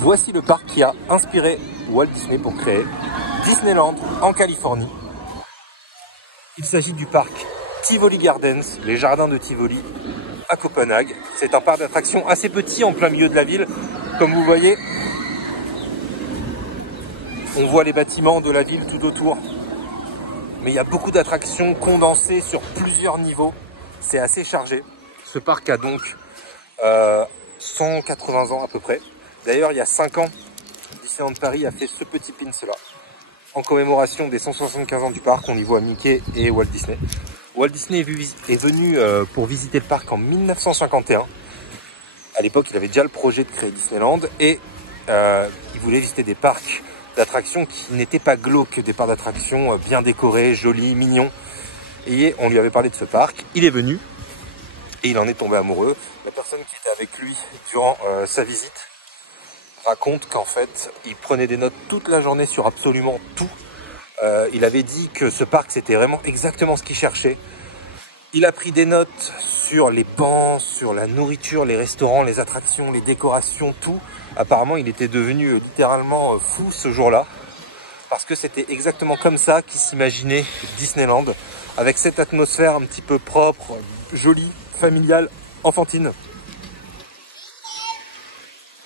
Voici le parc qui a inspiré Walt Disney pour créer Disneyland en Californie. Il s'agit du parc Tivoli Gardens, les jardins de Tivoli à Copenhague. C'est un parc d'attractions assez petit en plein milieu de la ville. Comme vous voyez, on voit les bâtiments de la ville tout autour. Mais il y a beaucoup d'attractions condensées sur plusieurs niveaux. C'est assez chargé. Ce parc a donc 180 ans à peu près. D'ailleurs, il y a 5 ans, Disneyland Paris a fait ce petit pins là. En commémoration des 175 ans du parc, on y voit Mickey et Walt Disney. Walt Disney est venu pour visiter le parc en 1951. À l'époque, il avait déjà le projet de créer Disneyland et il voulait visiter des parcs d'attractions qui n'étaient pas glauques, des parcs d'attractions bien décorés, jolis, mignons. Et on lui avait parlé de ce parc. Il est venu et il en est tombé amoureux. La personne qui était avec lui durant sa visite raconte qu'en fait, il prenait des notes toute la journée sur absolument tout. Il avait dit que ce parc, c'était vraiment exactement ce qu'il cherchait. Il a pris des notes sur les bancs, sur la nourriture, les restaurants, les attractions, les décorations, tout. Apparemment, il était devenu littéralement fou ce jour-là. Parce que c'était exactement comme ça qu'il s'imaginait Disneyland. Avec cette atmosphère un petit peu propre, jolie, familiale, enfantine.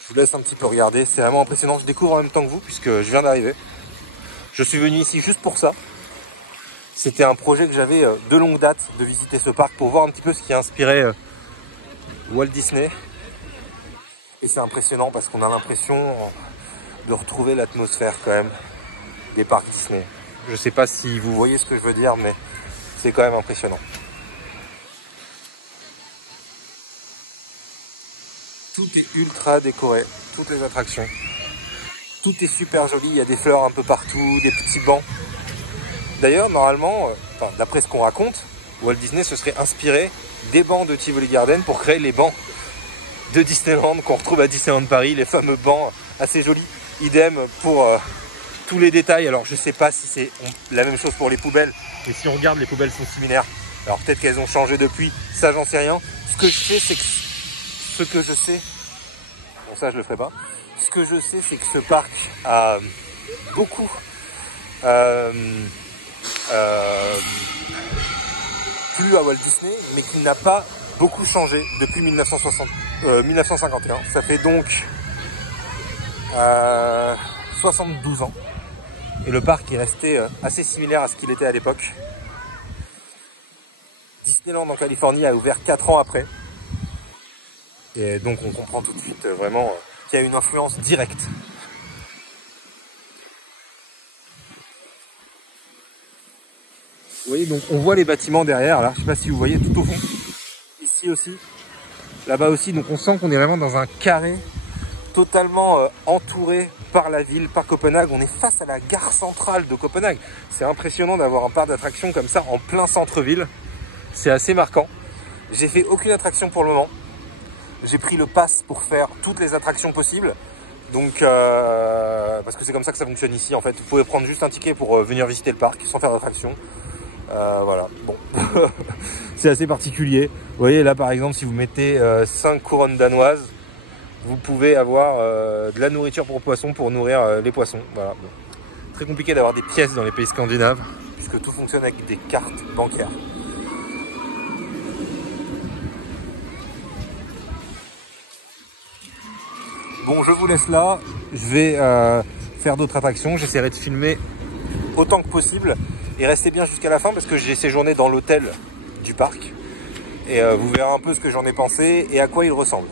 Je vous laisse un petit peu regarder, c'est vraiment impressionnant. Je découvre en même temps que vous puisque je viens d'arriver. Je suis venu ici juste pour ça. C'était un projet que j'avais de longue date de visiter ce parc pour voir un petit peu ce qui a inspiré Walt Disney. Et c'est impressionnant parce qu'on a l'impression de retrouver l'atmosphère quand même des parcs Disney. Je sais pas si vous voyez ce que je veux dire, mais c'est quand même impressionnant. Tout est ultra décoré, toutes les attractions. Tout est super joli, il y a des fleurs un peu partout, des petits bancs. D'ailleurs, normalement, d'après ce qu'on raconte, Walt Disney se serait inspiré des bancs de Tivoli Garden pour créer les bancs de Disneyland qu'on retrouve à Disneyland Paris, les fameux bancs assez jolis. Idem pour tous les détails. Alors, je sais pas si c'est la même chose pour les poubelles, mais si on regarde, les poubelles sont similaires. Alors, peut-être qu'elles ont changé depuis, ça, j'en sais rien. Ce que je sais, c'est que bon, ça, je le ferai pas. Ce que je sais, c'est que ce parc a beaucoup plu à Walt Disney, mais qu'il n'a pas beaucoup changé depuis 1951. Ça fait donc 72 ans. Et le parc est resté assez similaire à ce qu'il était à l'époque. Disneyland en Californie a ouvert 4 ans après. Et donc on comprend tout de suite vraiment qu'il y a une influence directe. Vous voyez, donc on voit les bâtiments derrière, là, je sais pas si vous voyez tout au fond. Ici aussi, là-bas aussi, donc on sent qu'on est vraiment dans un carré totalement entouré par la ville, par Copenhague. On est face à la gare centrale de Copenhague. C'est impressionnant d'avoir un parc d'attractions comme ça en plein centre-ville. C'est assez marquant. J'ai fait aucune attraction pour le moment. J'ai pris le pass pour faire toutes les attractions possibles. Donc, parce que c'est comme ça que ça fonctionne ici en fait. Vous pouvez prendre juste un ticket pour venir visiter le parc sans faire d'attraction. Voilà, bon. C'est assez particulier. Vous voyez là par exemple, si vous mettez 5 couronnes danoises, vous pouvez avoir de la nourriture pour poissons pour nourrir les poissons. Voilà. Bon. Très compliqué d'avoir des pièces dans les pays scandinaves puisque tout fonctionne avec des cartes bancaires. Bon, je vous laisse là, je vais faire d'autres attractions, j'essaierai de filmer autant que possible et restez bien jusqu'à la fin parce que j'ai séjourné dans l'hôtel du parc et vous verrez un peu ce que j'en ai pensé et à quoi il ressemble.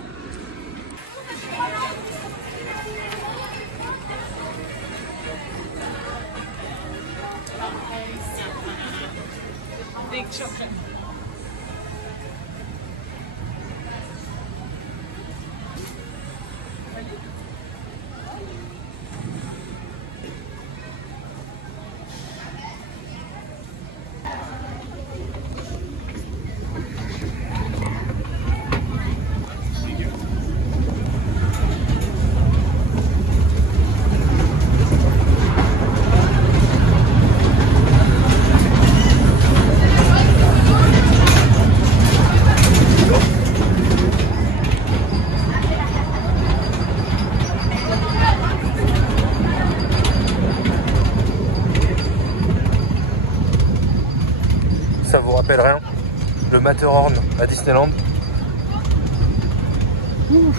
Big chocolate. rappelle rien. Le Matterhorn à Disneyland. Ouh.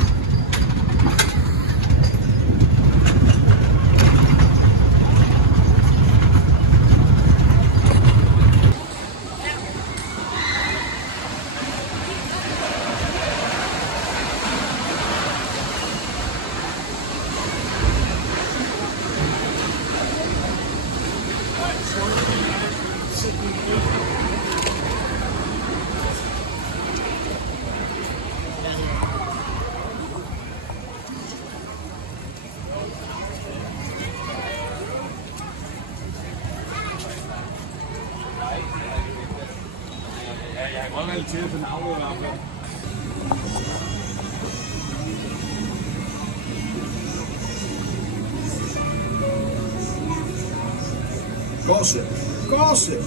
Gossip, gossip.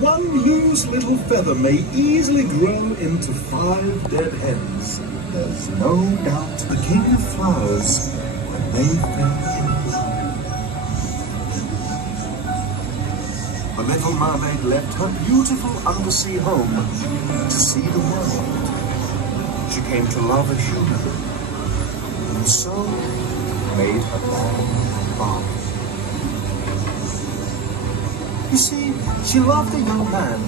One loose little feather may easily grow into 5 dead hens. There's no doubt the king of flowers when they fell in. A little mermaid left her beautiful undersea home to see the world. She came to love a human, and so made her long bargain. You see, she loved a young man.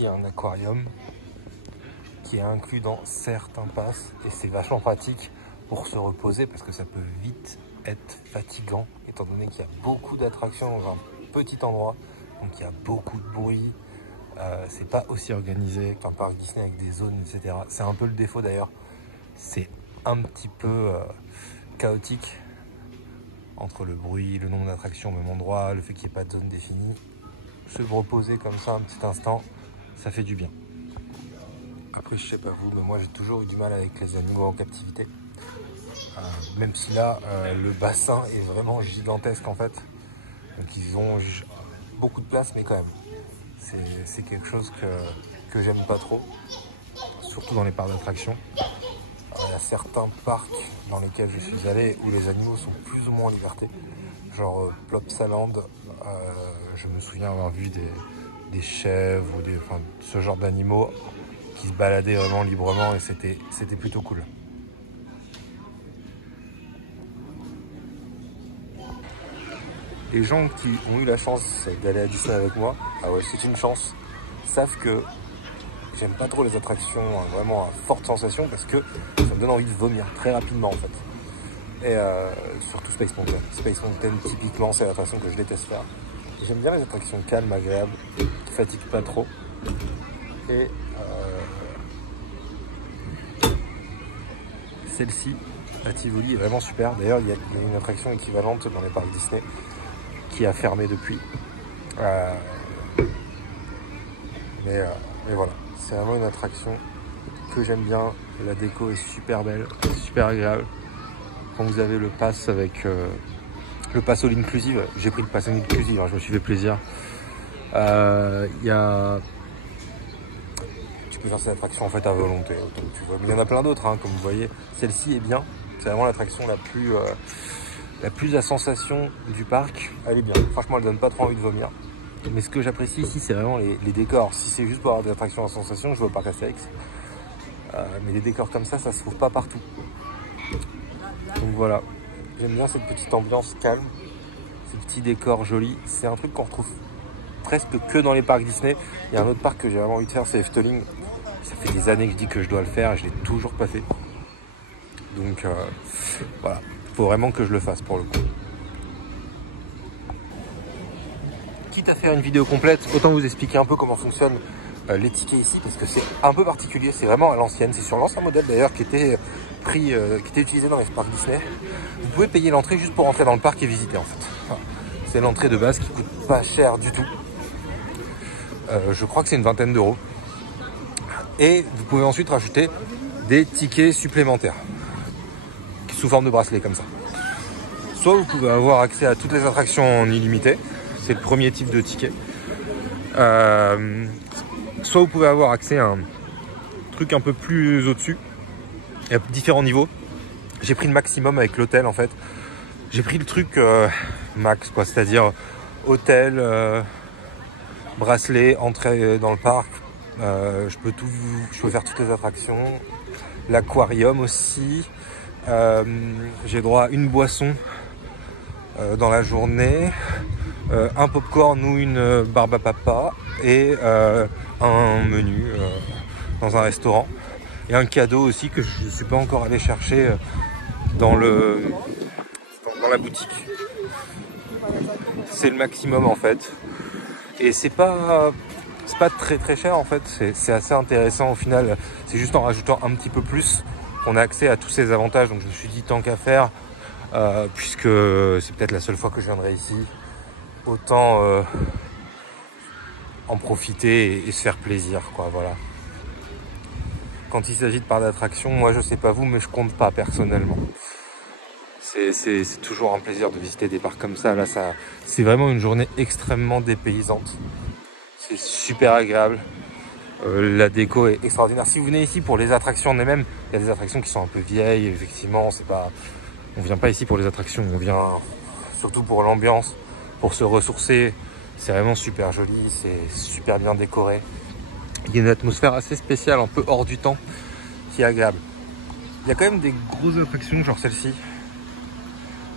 Un aquarium qui est inclus dans certains passes et c'est vachement pratique pour se reposer parce que ça peut vite être fatigant étant donné qu'il y a beaucoup d'attractions dans un petit endroit, donc il y a beaucoup de bruit, c'est pas aussi organisé qu'un parc Disney avec des zones, etc. C'est un peu le défaut d'ailleurs, c'est un petit peu chaotique entre le bruit, le nombre d'attractions au même endroit, le fait qu'il n'y ait pas de zone définie. Se reposer comme ça un petit instant, ça fait du bien. Après, je sais pas vous, mais moi j'ai toujours eu du mal avec les animaux en captivité. Même si là, le bassin est vraiment gigantesque en fait. Donc ils ont beaucoup de place, mais quand même, c'est quelque chose que j'aime pas trop. Surtout dans les parcs d'attractions. Il y a certains parcs dans lesquels je suis allé où les animaux sont plus ou moins en liberté. Genre Plopsaland, je me souviens avoir vu des chèvres ou ce genre d'animaux qui se baladaient vraiment librement et c'était plutôt cool. Les gens qui ont eu la chance d'aller à Disney avec moi, ah ouais, c'est une chance, savent que j'aime pas trop les attractions vraiment à forte sensation parce que ça me donne envie de vomir très rapidement en fait. Et surtout Space Mountain. Space Mountain typiquement c'est l'attraction que je déteste faire. J'aime bien les attractions calmes, agréables, qui fatiguent pas trop. Et celle-ci, à Tivoli, est vraiment super. D'ailleurs il y a une attraction équivalente dans les parcs Disney qui a fermé depuis. Mais voilà, c'est vraiment une attraction que j'aime bien. La déco est super belle, super agréable. Quand vous avez le pass avec le pass all inclusive, j'ai pris le pass all inclusive, je me suis fait plaisir. Tu peux faire cette attraction en fait à volonté. Donc, il y en a plein d'autres, comme vous voyez. Celle-ci est bien. C'est vraiment l'attraction la plus à sensation du parc. Elle est bien. Franchement, elle donne pas trop envie de vomir. Mais ce que j'apprécie ici, c'est vraiment les décors. Si c'est juste pour avoir des attractions à sensation, je veux pas Astérix. Mais les décors comme ça se trouve pas partout. Donc voilà, j'aime bien cette petite ambiance calme, ces petits décors jolis. C'est un truc qu'on retrouve presque que dans les parcs Disney. Il y a un autre parc que j'ai vraiment envie de faire, c'est Efteling. Ça fait des années que je dis que je dois le faire et je l'ai toujours pas fait. Donc voilà, il faut vraiment que je le fasse pour le coup. Quitte à faire une vidéo complète, autant vous expliquer un peu comment fonctionnent les tickets ici, parce que c'est un peu particulier, c'est vraiment à l'ancienne. C'est sur l'ancien modèle d'ailleurs qui était utilisé dans les parcs Disney. Vous pouvez payer l'entrée juste pour entrer dans le parc et visiter en fait. Voilà. C'est l'entrée de base qui coûte pas cher du tout. Je crois que c'est une vingtaine d'euros. Et vous pouvez ensuite rajouter des tickets supplémentaires sous forme de bracelet comme ça. Soit vous pouvez avoir accès à toutes les attractions en illimité, c'est le premier type de ticket. Soit vous pouvez avoir accès à un truc un peu plus au-dessus. Il y a différents niveaux. J'ai pris le maximum avec l'hôtel en fait. J'ai pris le truc max quoi, c'est-à-dire hôtel, bracelet, entrée dans le parc. Je peux faire toutes les attractions. L'aquarium aussi. J'ai droit à une boisson dans la journée, un popcorn ou une barbe à papa et un menu dans un restaurant. Et un cadeau aussi que je ne suis pas encore allé chercher dans la boutique. C'est le maximum en fait. Et c'est pas très cher en fait. C'est assez intéressant au final. C'est juste en rajoutant un petit peu plus qu'on a accès à tous ces avantages. Donc je me suis dit tant qu'à faire, puisque c'est peut-être la seule fois que je viendrai ici, autant en profiter et se faire plaisir quoi, voilà. Quand il s'agit de parcs d'attraction, moi je sais pas vous, mais je compte pas personnellement. C'est toujours un plaisir de visiter des parcs comme ça. Là, c'est vraiment une journée extrêmement dépaysante. C'est super agréable. La déco est extraordinaire. Si vous venez ici pour les attractions en elles-mêmes, il y a des attractions qui sont un peu vieilles. Effectivement, on vient pas ici pour les attractions, on vient surtout pour l'ambiance, pour se ressourcer. C'est vraiment super joli, c'est super bien décoré. Il y a une atmosphère assez spéciale, un peu hors du temps, qui est agréable. Il y a quand même des grosses attractions, genre celle-ci.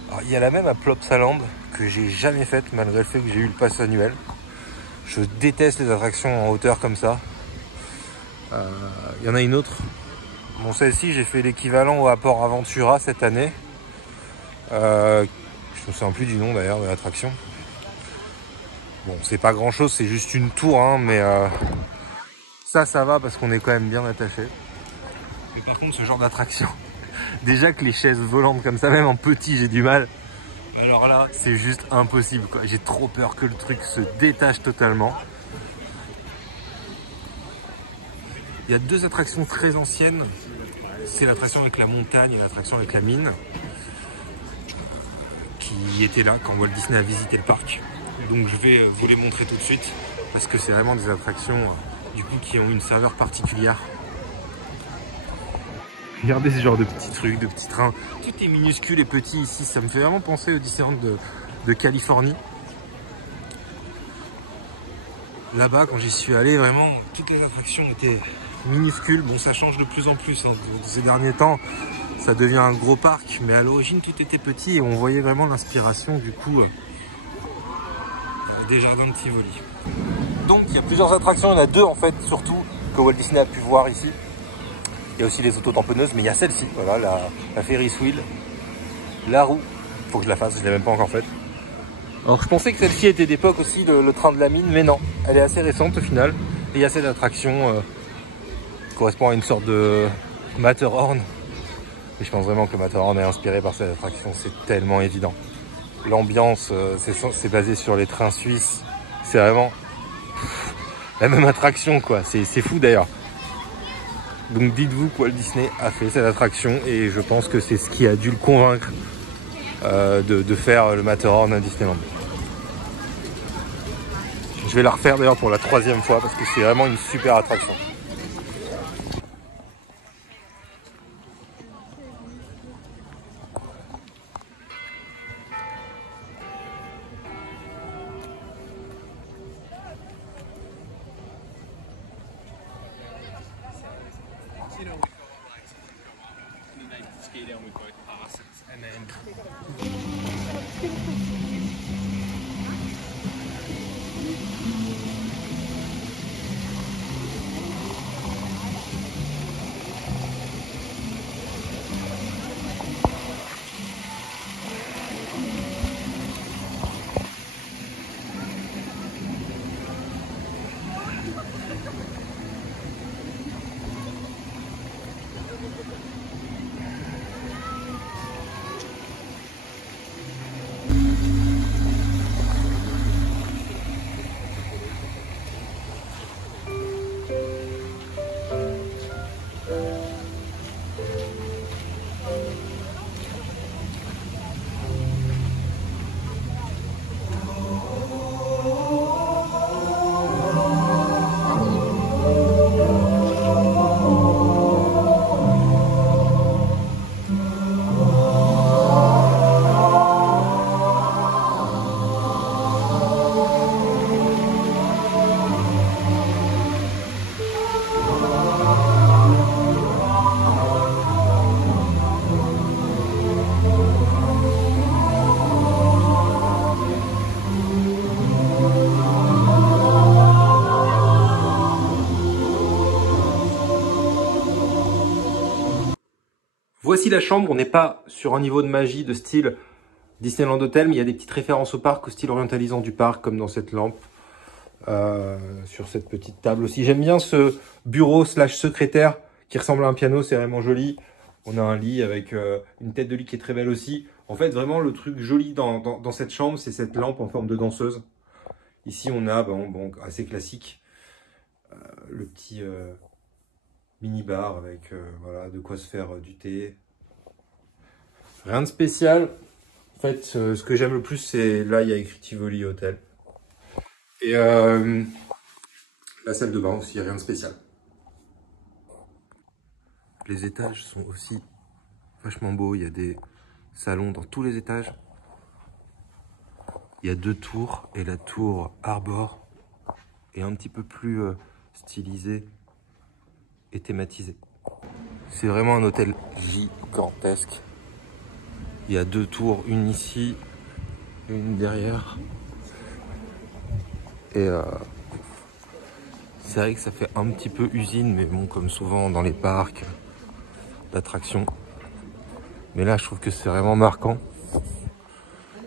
Alors, il y a la même à Plopsaland que j'ai jamais faite, malgré le fait que j'ai eu le pass annuel. Je déteste les attractions en hauteur comme ça. Il y en a une autre. Bon, celle-ci, j'ai fait l'équivalent au Port Aventura cette année. Je me souviens plus du nom d'ailleurs de l'attraction. Bon, c'est pas grand-chose, c'est juste une tour, mais ça va parce qu'on est quand même bien attaché. Mais par contre, ce genre d'attraction, déjà que les chaises volantes comme ça, même en petit, j'ai du mal. Alors là, c'est juste impossible, quoi. J'ai trop peur que le truc se détache totalement. Il y a deux attractions très anciennes. C'est l'attraction avec la montagne et l'attraction avec la mine, qui étaient là quand Walt Disney a visité le parc. Donc je vais vous les montrer tout de suite, parce que c'est vraiment des attractions du coup qui ont une saveur particulière. Regardez ce genre de petits trucs, de petits trains. Tout est minuscule et petit ici. Ça me fait vraiment penser aux Disneyland de Californie. Là-bas, quand j'y suis allé, vraiment, toutes les attractions étaient minuscules. Bon, ça change de plus en plus. Hein. Ces derniers temps, ça devient un gros parc. Mais à l'origine, tout était petit et on voyait vraiment l'inspiration du coup des jardins de Tivoli. Donc, il y a plusieurs attractions. Il y en a deux, en fait, surtout, que Walt Disney a pu voir ici. Il y a aussi les autotamponneuses, mais il y a celle-ci. Voilà, la Ferris Wheel. La roue. Faut que je la fasse, je ne l'ai même pas encore faite. Alors je pensais que celle-ci était d'époque aussi, le train de la mine, mais non, elle est assez récente au final. Et il y a cette attraction qui correspond à une sorte de Matterhorn. Et je pense vraiment que le Matterhorn est inspiré par cette attraction, c'est tellement évident. L'ambiance, c'est basé sur les trains suisses, c'est vraiment la même attraction quoi, c'est fou d'ailleurs. Donc dites-vous que Walt Disney a fait cette attraction et je pense que c'est ce qui a dû le convaincre de faire le Matterhorn à Disneyland. Je vais la refaire d'ailleurs pour la 3e fois parce que c'est vraiment une super attraction. Voici la chambre, on n'est pas sur un niveau de magie de style Disneyland Hotel, mais il y a des petites références au parc, au style orientalisant du parc, comme dans cette lampe, sur cette petite table aussi. J'aime bien ce bureau / secrétaire qui ressemble à un piano, c'est vraiment joli. On a un lit avec une tête de lit qui est très belle aussi. En fait, vraiment, le truc joli dans cette chambre, c'est cette lampe en forme de danseuse. Ici, on a, bon assez classique, le petit mini-bar avec voilà, de quoi se faire du thé. Rien de spécial. En fait, ce que j'aime le plus, c'est là, il y a écrit Tivoli Hotel. Et la salle de bain aussi, rien de spécial. Les étages sont aussi vachement beaux. Il y a des salons dans tous les étages. Il y a 2 tours et la tour Arbor est un petit peu plus stylisée et thématisée. C'est vraiment un hôtel gigantesque. Il y a 2 tours, une ici, une derrière. Et c'est vrai que ça fait un petit peu usine, mais bon, comme souvent dans les parcs d'attractions. Mais là, je trouve que c'est vraiment marquant.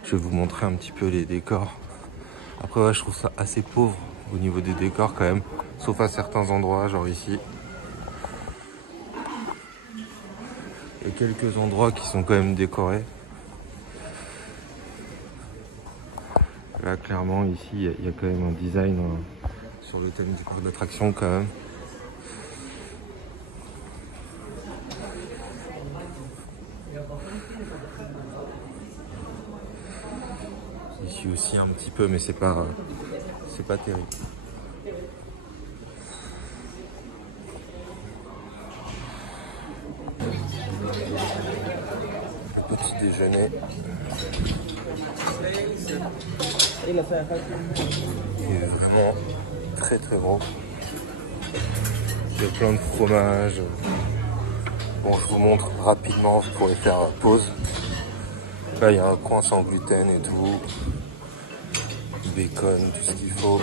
Je vais vous montrer un petit peu les décors. Après, ouais, je trouve ça assez pauvre au niveau des décors quand même, sauf à certains endroits, genre ici. Il y a quelques endroits qui sont quand même décorés. Là, clairement, ici, il y a quand même un design sur le thème du parc d'attractions quand même. Ici aussi un petit peu, mais c'est pas terrible. Petit déjeuner. Il est vraiment très très gros. Il y a plein de fromages. Bon, je vous montre rapidement, vous pourrez faire pause. Là, il y a un coin sans gluten et tout. Bacon, tout ce qu'il faut.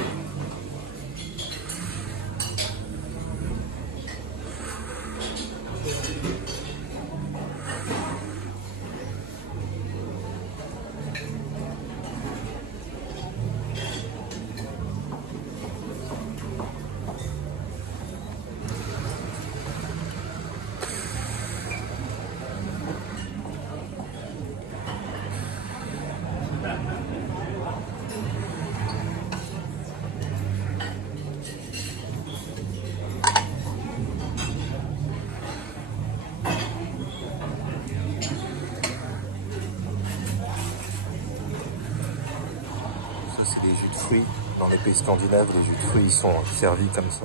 Dans les pays scandinaves, les jus de fruits ils sont servis comme ça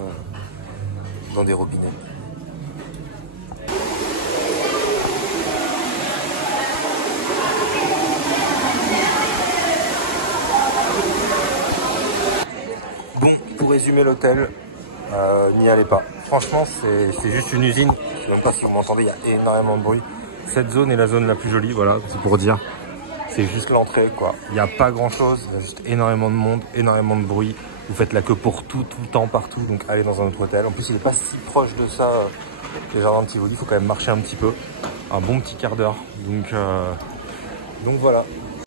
dans des robinets. Bon, pour résumer l'hôtel, n'y allez pas. Franchement, c'est juste une usine. Je sais même pas si vous m'entendez, il y a énormément de bruit. Cette zone est la zone la plus jolie, voilà, c'est pour dire. C'est juste l'entrée, quoi. Il n'y a pas grand chose, il y a juste énormément de monde, énormément de bruit. Vous faites la queue pour tout le temps, partout. Donc allez dans un autre hôtel. En plus, il n'est pas si proche de ça, les jardins de Tivoli. Il faut quand même marcher un petit peu. Un bon petit quart d'heure. Donc voilà.